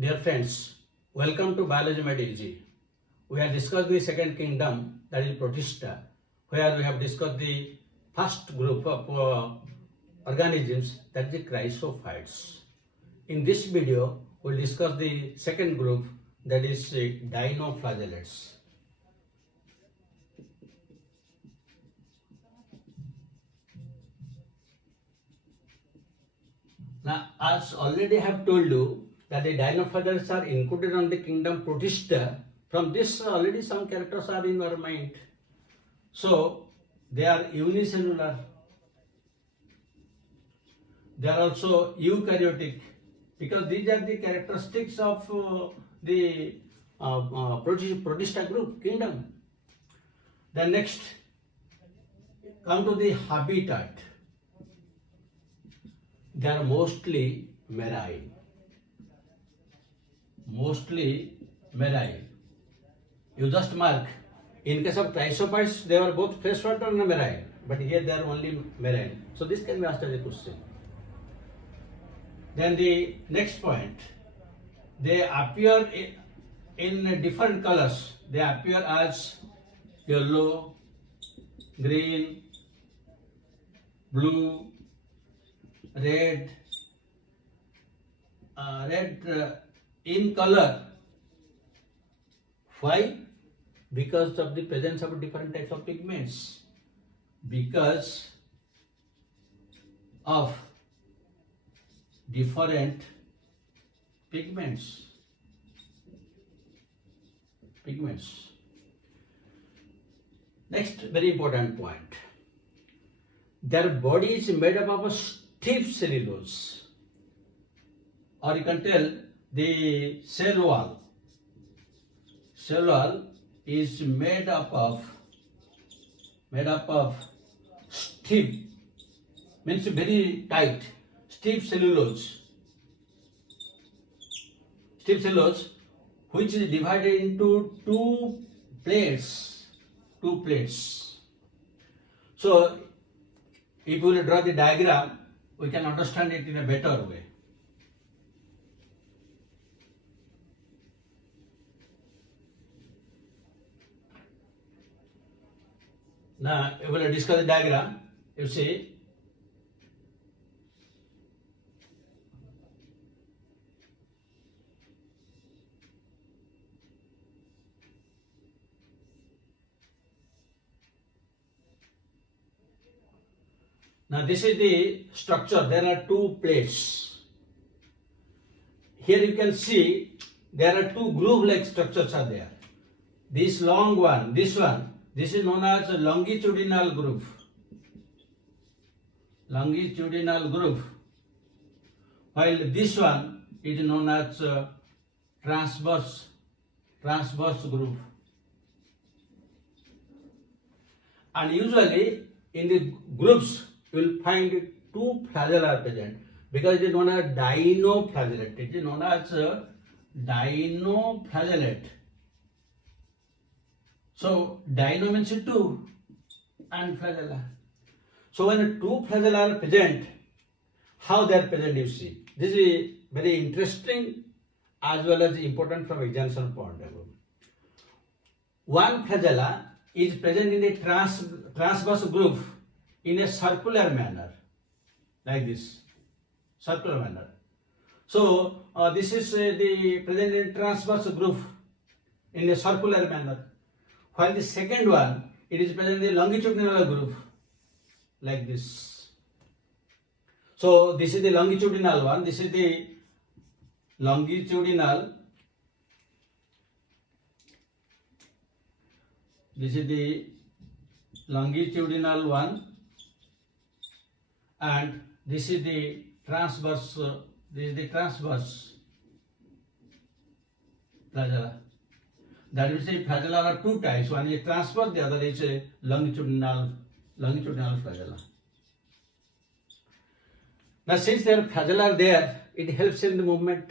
Dear friends, welcome to Biology Made Easy. We have discussed the second kingdom, that is Protista, where we have discussed the first group of organisms, that is the chrysophytes. In this video, we will discuss the second group, that is Dinoflagellates. Now, as already have told you, that the dinoflagellates are included on the kingdom Protista. From this already some characters are in our mind. So they are unicellular. They are also eukaryotic, because these are the characteristics of the Protista group kingdom. Then next, come to the habitat. They are mostly marine. You just mark, in case of chrysophytes, they are both freshwater and marine, but here they are only marine. So this can be asked as a question. Then the next point, they appear in different colors. They appear as yellow, green, blue, red, in color. Why? Because of the presence of different types of pigments. Because of different pigments. Next, very important point. Their body is made up of a stiff cellulose, or you can tell the cell wall. Cell wall is made up of stiff, means very tight, stiff cellulose, which is divided into two plates. So if we will draw the diagram, we can understand it in a better way. Now, we will discuss the diagram. You see, now this is the structure. There are two plates. Here you can see there are two groove-like structures are there. This long one, this is known as a longitudinal groove. While this one is known as transverse groove. And usually in the groups you will find two flagella present, because it is known as dinoflagellate. So dino means two and flagella. So when two flagella are present, how they are present you see. This is very interesting as well as important from examination point of view. One flagella is present in a transverse groove in a circular manner, like this, circular manner. So this is the present in transverse groove in a circular manner. While the second one, it is present in the longitudinal groove, like this. So this is the longitudinal one, this is the longitudinal, one, and this is the transverse, flagella. That will say flagella are two types. One is transverse, the other is a longitudinal flagella. Now, since their flagella are there, it helps in the movement.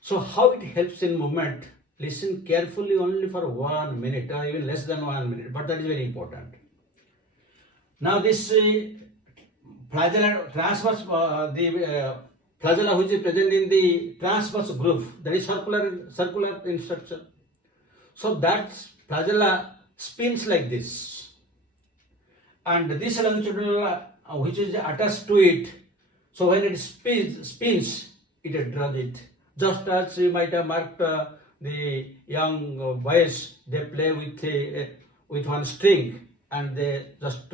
So, how it helps in movement? Listen carefully only for 1 minute or even less than 1 minute, but that is very important. Now, this flagella transverse, the flagella which is present in the transverse groove, that is circular in structure. So that flagella spins like this, and this longitudinal which is attached to it, so when it spins, it draws it. Just as you might have marked the young boys, they play with one string and they just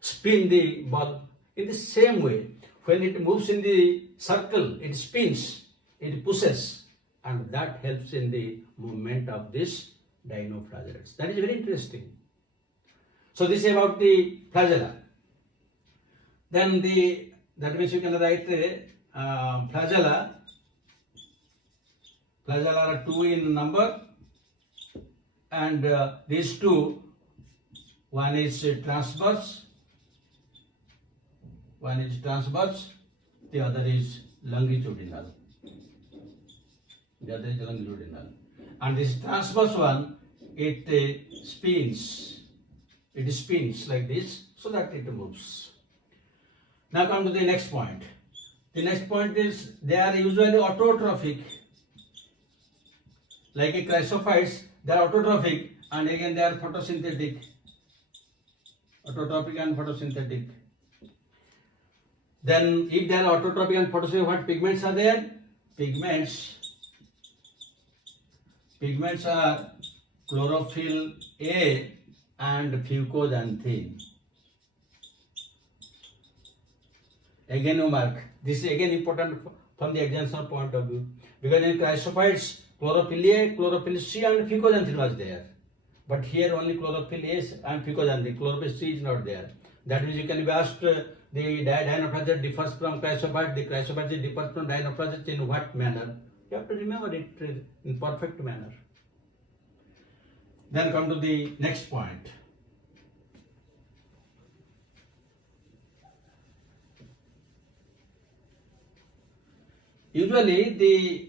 spin the ball. In the same way, when it moves in the circle, it spins, it pushes, and that helps in the movement of this dinoflagellates. That is very interesting. So this is about the flagella. Then that means you can write flagella. Flagella are 2 in number, and these two, one is transverse, the other is longitudinal. And this transverse one, it spins like this, so that it moves. Now come to the next point. The next point is they are usually autotrophic. Like a chrysophytes, they are autotrophic, and again they are photosynthetic. Autotrophic and photosynthetic. Then if they are autotrophic and photosynthetic, what pigments are there? Pigments are chlorophyll A and fucoxanthin. Again you mark. This is again important from the examination point of view, because in chrysophytes, chlorophyll A, chlorophyll C and fucoxanthin was there. But here only chlorophyll A and fucoxanthin, chlorophyll C is not there. That means you can be asked, the dinoflagellates differs from chrysophytes, the chrysophytes differs from dinoflagellates in what manner? You have to remember it in perfect manner. Then come to the next point. Usually the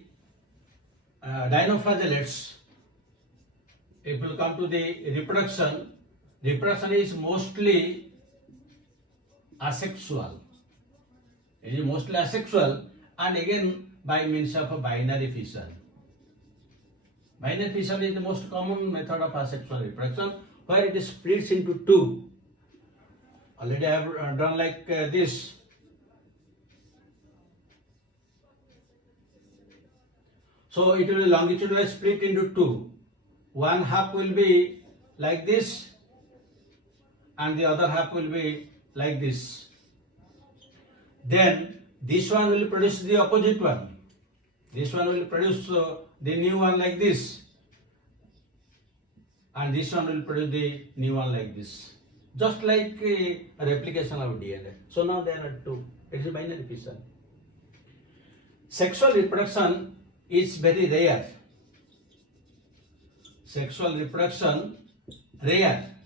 dinoflagellates, if you come to the reproduction is mostly asexual. It is mostly asexual, and again by means of a binary fission. Binary fission is the most common method of asexual reproduction, where it splits into two. Already I have done like this. So it will be longitudinally split into two. One half will be like this, and the other half will be like this. Then this one will produce the opposite one. This one will produce the new one like this, and this one will produce the new one like this. Just like a replication of DNA. So now there are two. It is a binary fission. Sexual reproduction is very rare. Sexual reproduction rare,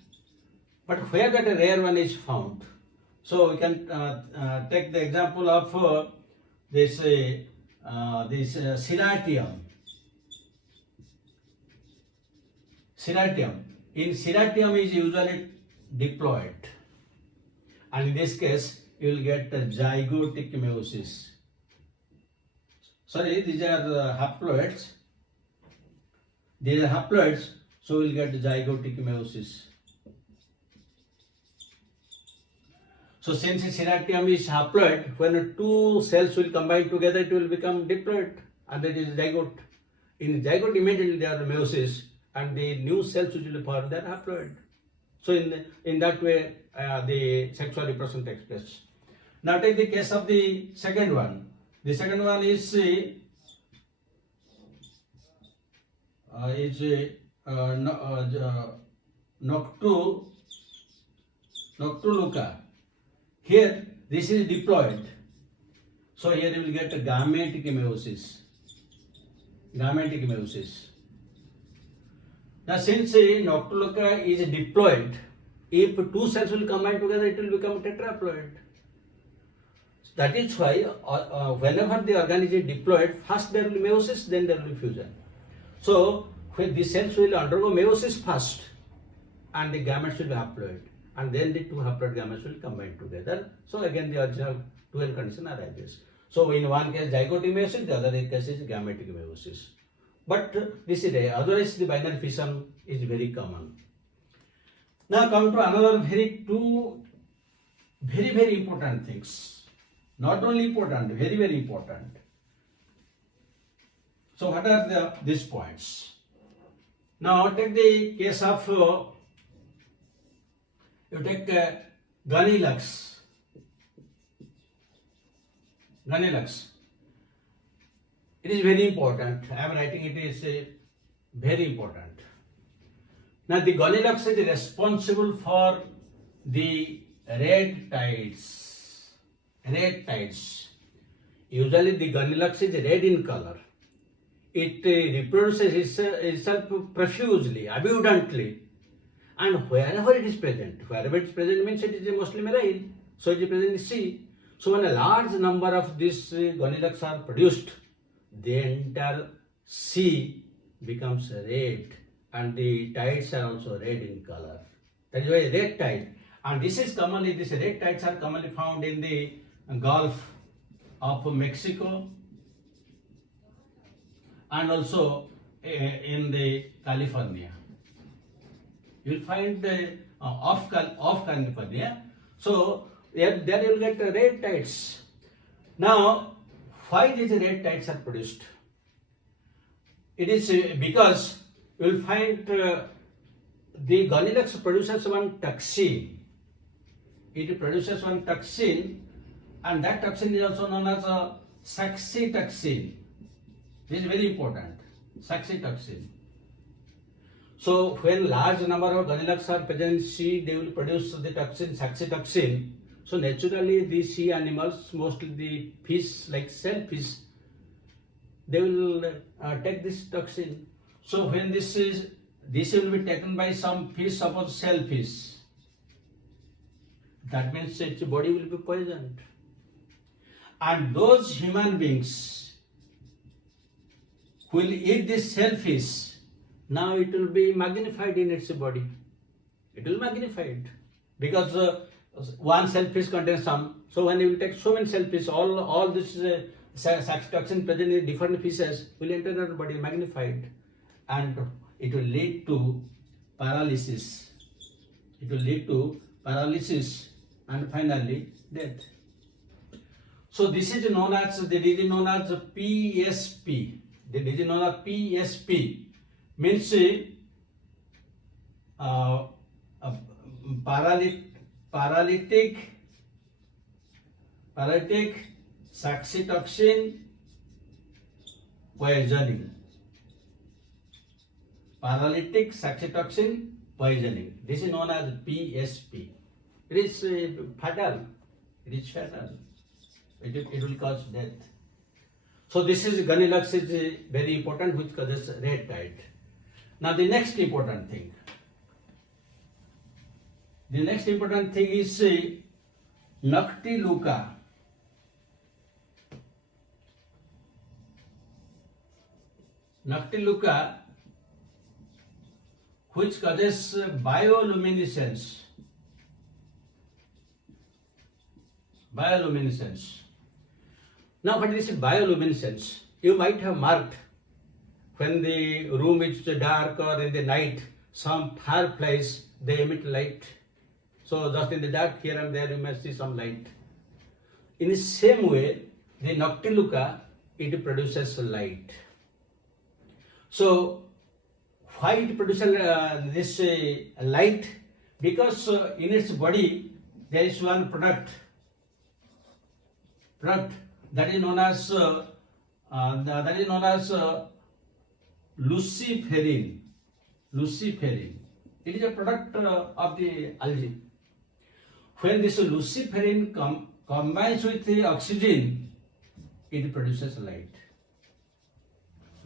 but where that rare one is found? So we can take the example of this Ceratium. In Ceratium is usually diploid, and in this case you will get zygotic meiosis. Sorry, these are haploids. These are haploids, so we will get zygotic meiosis. So since Ceratium is haploid, when two cells will combine together, it will become diploid, and that is zygote. In zygote, immediately there are meiosis, and the new cells which will form, they are haploid. So in that way, the sexual reproduction takes place. Now take the case of the second one. The second one is Noctiluca. Here this is diploid. So here you will get gametic meiosis. Now since Noctiluca is diploid, if two cells will combine together, it will become tetraploid. That is why whenever the organism is diploid, first there will be meiosis, then there will be fusion. So when the cells will undergo meiosis first, and the gametes will be haploid, and then the two haploid gametes will combine together. So again the original 2N condition arises. So in one case zygotic meiosis, the other case is gametic meiosis. But this is rare. Otherwise the binary fission is very common. Now come to another very important things. Not only important, very important. So what are these points? Now take the case of you take Ganilux. Ganilux. It is very important. I am writing it is very important. Now the Ganilux is responsible for the red tides. Red tides. Usually the Ganilux is red in color. It reproduces itself profusely, abundantly, and wherever it is present means it is mostly marine, so it is present in the sea. So when a large number of these Ganilux are produced, the entire sea becomes red, and the tides are also red in color. That is why red tide. And these red tides are commonly found in the Gulf of Mexico and also in the California. You will find off California. So there you will get red tides. Now, why these red tides are produced? It is because you will find the Ganilux produces one toxin. It produces one toxin, and that toxin is also known as a saxitoxin. This is very important. Saxitoxin. So when large number of Ganilux are present in sea, they will produce the toxin, saxitoxin. So naturally, the sea animals, mostly the fish like shellfish, they will take this toxin. So when this will be taken by some fish, suppose shellfish, that means its body will be poisoned. And those human beings will eat this shellfish. Now it will be magnified in its body. It will magnify because one shellfish contains some. So when you will take so many shellfish, all this saxitoxin present in different fishes will enter the body magnified, and it will lead to paralysis. It will lead to paralysis and finally death. So this is known as PSP. The disease known as PSP means paralytic saxitoxin poisoning. Paralytic saxitoxin poisoning. This is known as PSP. It is fatal. It is fatal. It will cause death. So this is Ganilux is very important, which causes red tide. Now the next important thing. The next important thing is Noctiluca. Noctiluca, which causes bioluminescence. Bioluminescence. Now, what is bioluminescence? You might have marked when the room is dark or in the night, some fireplace, they emit light. So just in the dark, here and there, you may see some light. In the same way, the Noctiluca, it produces light. So why it produces this light? Because in its body, there is one product that is known as luciferin. Luciferin. It is a product of the algae. When this luciferin combines with the oxygen, it produces light.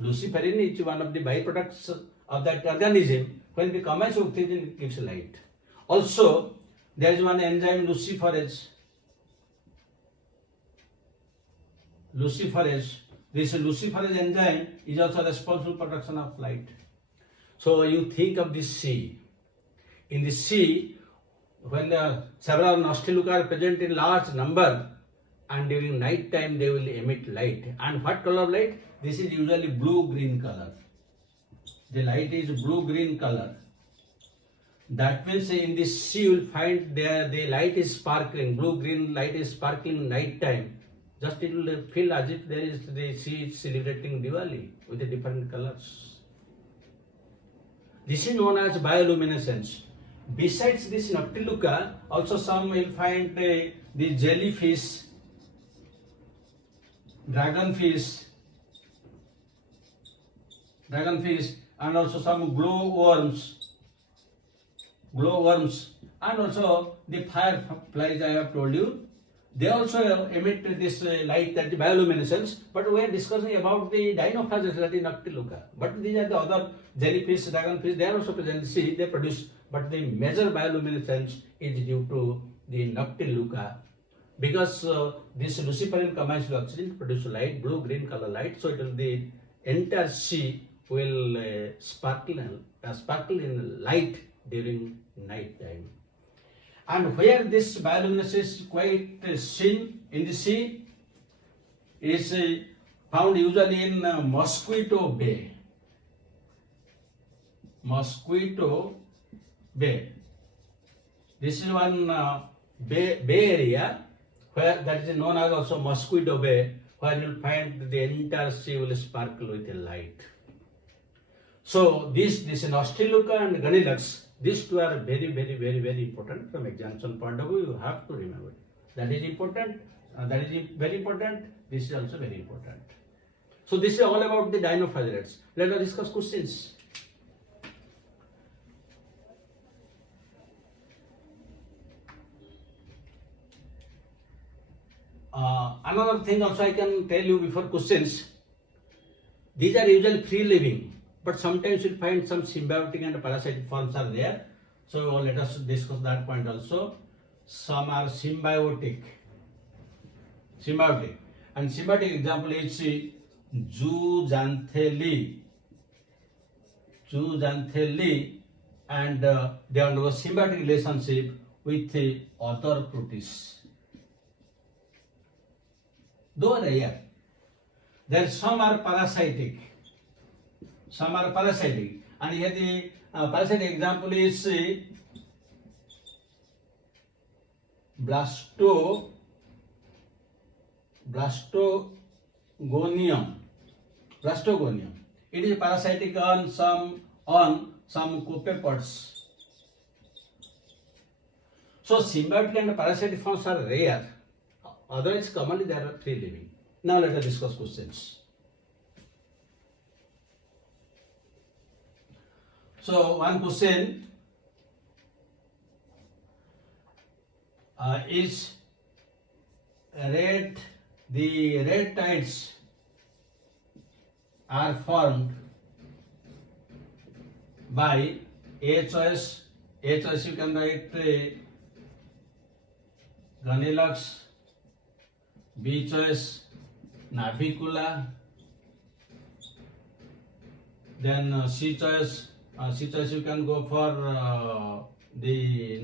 Luciferin is one of the byproducts of that organism. When it combines with oxygen, it gives light. Also, there is one enzyme luciferase. This luciferase enzyme is also responsible for production of light. So you think of the sea. In the sea, when several Noctiluca are present in large number, and during night time they will emit light. And what color of light? This is usually blue-green color. The light is blue-green color. That means in the sea you will find the light is sparkling, blue-green light is sparkling night time. Just it will feel as if there is the sea is celebrating Diwali with the different colors. This is known as bioluminescence. Besides this Noctiluca, also some will find the jellyfish, dragonfish, and also some glowworms, and also the fireflies I have told you. They also emit this light, that is bioluminescence, but we are discussing about the Dinoflagellates, that is Noctiluca. But these are the other jellyfish, dragonfish, they are also present in the sea, they produce, but the major bioluminescence is due to the Noctiluca, because this Luciferian combines with oxygen to produce light, blue-green color light, so it will, the entire sea will sparkle in light during night time. And where this bioluminescence is quite seen in the sea is found usually in Mosquito Bay. Mosquito Bay. This is one bay area where that is known as also Mosquito Bay, where you will find the entire sea will sparkle with a light. So this Noctiluca and Ganilux, these two are very important from examination point of view. You have to remember that is important. That is very important. This is also very important. So this is all about the Dinoflagellates. Let us discuss questions. Another thing also I can tell you before questions. These are usually free living, but sometimes you'll find some symbiotic and parasitic forms are there. So let us discuss that point also. Some are symbiotic. And symbiotic example is zooxanthellae, and they undergo symbiotic relationship with other protists. Though rare, there some are parasitic. And here the parasitic example is blastogonium. It is parasitic on some copepods. So symbiotic and parasitic forms are rare. Otherwise, commonly there are free living. Now let us discuss questions. So one question is the red tides are formed by A choice you can write Ganilux, B choice Navicula, then C choice you can go for the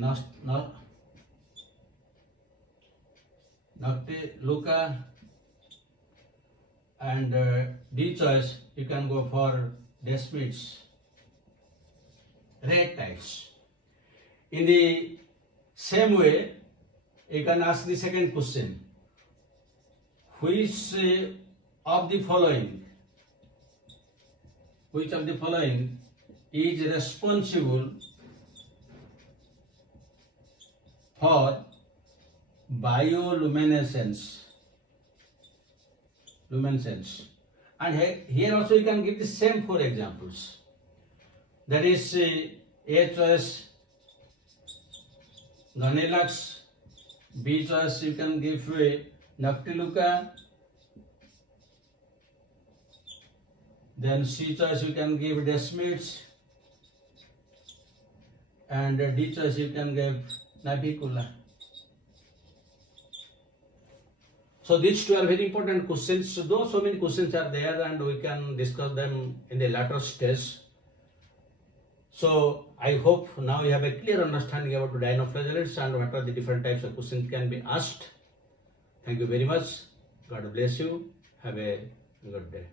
Noctiluca, and D choice you can go for Desmids, red tides. In the same way, you can ask the second question. Which of the following is responsible for bioluminescence? And here also you can give the same four examples. That is A choice Ganilux, B choice you can give Noctiluca, then C choice you can give Desmids, and D choice you can give Navicula. So these two are very important questions. Though so many questions are there, and we can discuss them in the later stage. So I hope now you have a clear understanding about Dinoflagellates and what are the different types of questions can be asked. Thank you very much. God bless you. Have a good day.